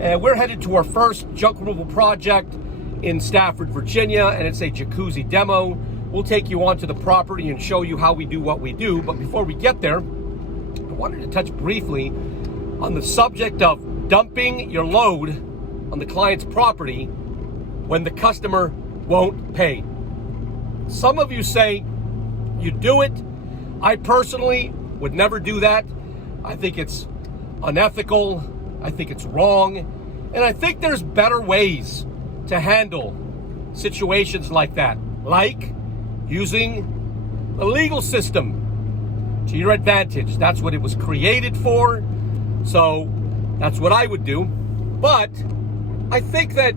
And we're headed to our first junk removal project in Stafford, Virginia, and it's a jacuzzi demo. We'll take you onto the property and show you how we do what we do. But before we get there, I wanted to touch briefly on the subject of dumping your load on the client's property when the customer won't pay. Some of you say you do it. I personally would never do that. I think it's unethical. I think it's wrong. And I think there's better ways to handle situations like that, like using the legal system to your advantage. That's what it was created for. So that's what I would do. But I think that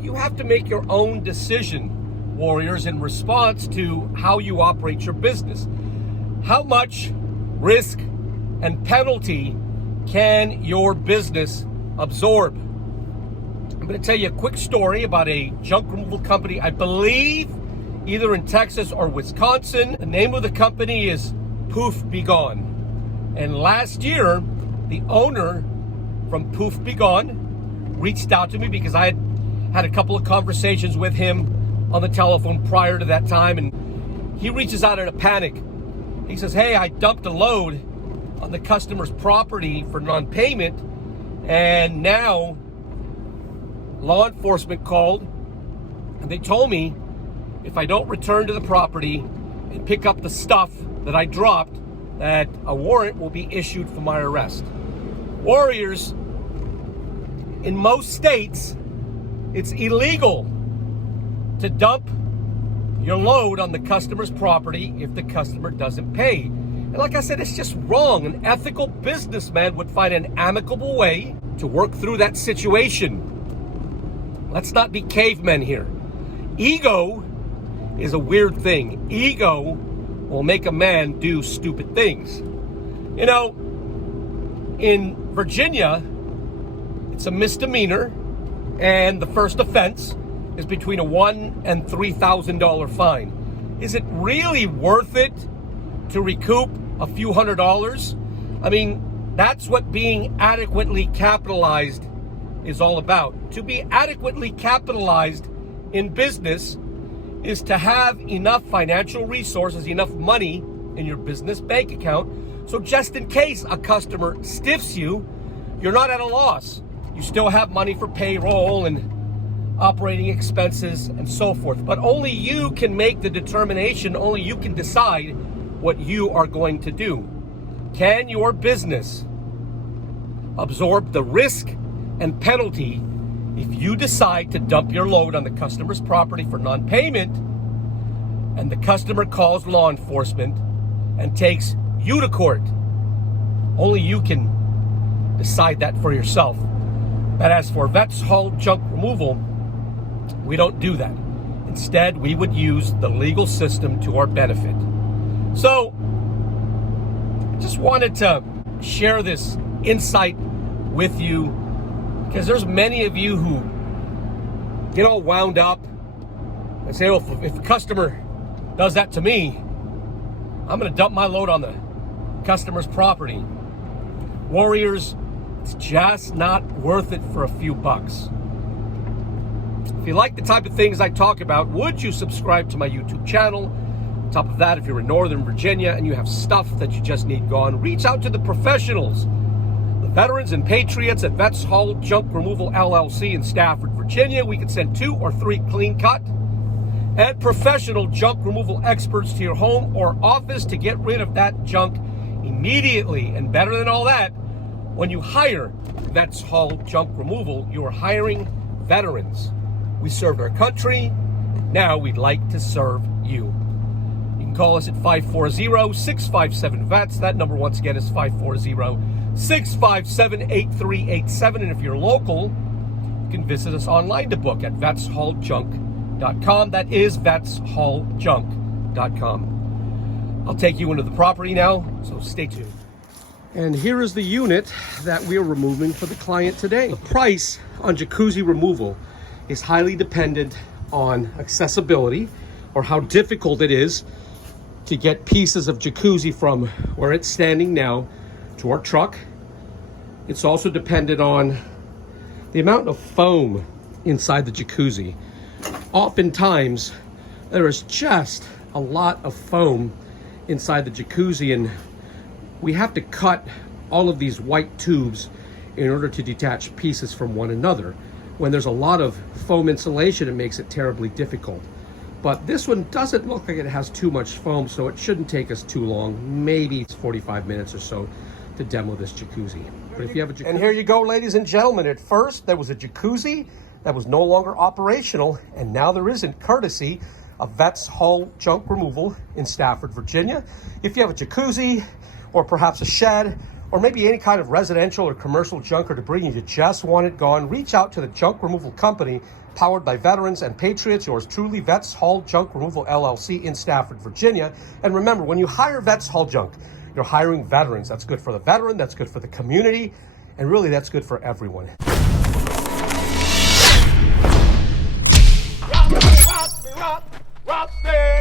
you have to make your own decision, warriors, in response to how you operate your business. How much risk and penalty can your business absorb? I'm going to tell you a quick story about a junk removal company, I believe either in Texas or Wisconsin. The name of the company is Poof Be Gone. And last year, the owner from Poof Be Gone reached out to me because I had a couple of conversations with him on the telephone prior to that time. And he reaches out in a panic. He says, hey, I dumped a load on the customer's property for non-payment, and now law enforcement called and they told me if I don't return to the property and pick up the stuff that I dropped, that a warrant will be issued for my arrest. Warriors, in most states, it's illegal to dump your load on the customer's property if the customer doesn't pay. And like I said, it's just wrong. An ethical businessman would find an amicable way to work through that situation. Let's not be cavemen here. Ego is a weird thing. Ego will make a man do stupid things. You know, in Virginia, it's a misdemeanor, and the first offense is between a $1,000 and $3,000 fine. Is it really worth it to recoup a few $100s? I mean, that's what being adequately capitalized is all about. To be adequately capitalized in business is to have enough financial resources, enough money in your business bank account, so just in case a customer stiffs you, you're not at a loss. You still have money for payroll and operating expenses and so forth. But only you can make the determination, only you can decide what you are going to do. Can your business absorb the risk and penalty if you decide to dump your load on the customer's property for non-payment and the customer calls law enforcement and takes you to court? Only you can decide that for yourself. But as for VETS haul junk removal, we don't do that. Instead, we would use the legal system to our benefit. So, I just wanted to share this insight with you because there's many of you who get all wound up and say, well, if a customer does that to me, I'm going to dump my load on the customer's property. Warriors, it's just not worth it for a few bucks. If you like the type of things I talk about, would you subscribe to my YouTube channel? On top of that, if you're in Northern Virginia and you have stuff that you just need gone, reach out to the professionals. The Veterans and Patriots at VETS Haul Junk Removal LLC in Stafford, Virginia. We can send 2 or 3 clean cut and professional junk removal experts to your home or office to get rid of that junk immediately. And better than all that, when you hire VETS Haul Junk Removal, you are hiring veterans. We served our country. Now we'd like to serve you. You can call us at 540-657-VETS. That number, once again, is 540-657-8387. And if you're local, you can visit us online to book at VETSHaulJunk.com. That is VETSHaulJunk.com. I'll take you into the property now, so stay tuned. And here is the unit that we are removing for the client today. The price on jacuzzi removal is highly dependent on accessibility, or how difficult it is to get pieces of jacuzzi from where it's standing now to our truck. It's also dependent on The amount of foam inside the jacuzzi. Oftentimes, there is just a lot of foam inside the jacuzzi, and we have to cut all of these white tubes in order to detach pieces from one another. When there's a lot of foam insulation, it makes it terribly difficult. But this one doesn't look like it has too much foam, so it shouldn't take us too long. Maybe it's 45 minutes or so to demo this jacuzzi. But if you have a jacuzzi... And here you go, ladies and gentlemen. At first, there was a jacuzzi that was no longer operational, and now there isn't, courtesy of VETS Hull Junk Removal in Stafford, Virginia. If you have a jacuzzi, or perhaps a shed, or maybe any kind of residential or commercial junk or debris and you just want it gone, reach out to the junk removal company powered by Veterans and Patriots. Yours truly, VETS Hull Junk Removal LLC in Stafford, Virginia. And remember, when you hire VETS Hull Junk, you're hiring veterans. That's good for the veteran, that's good for the community, and really that's good for everyone. Rock me, rock me, rock me.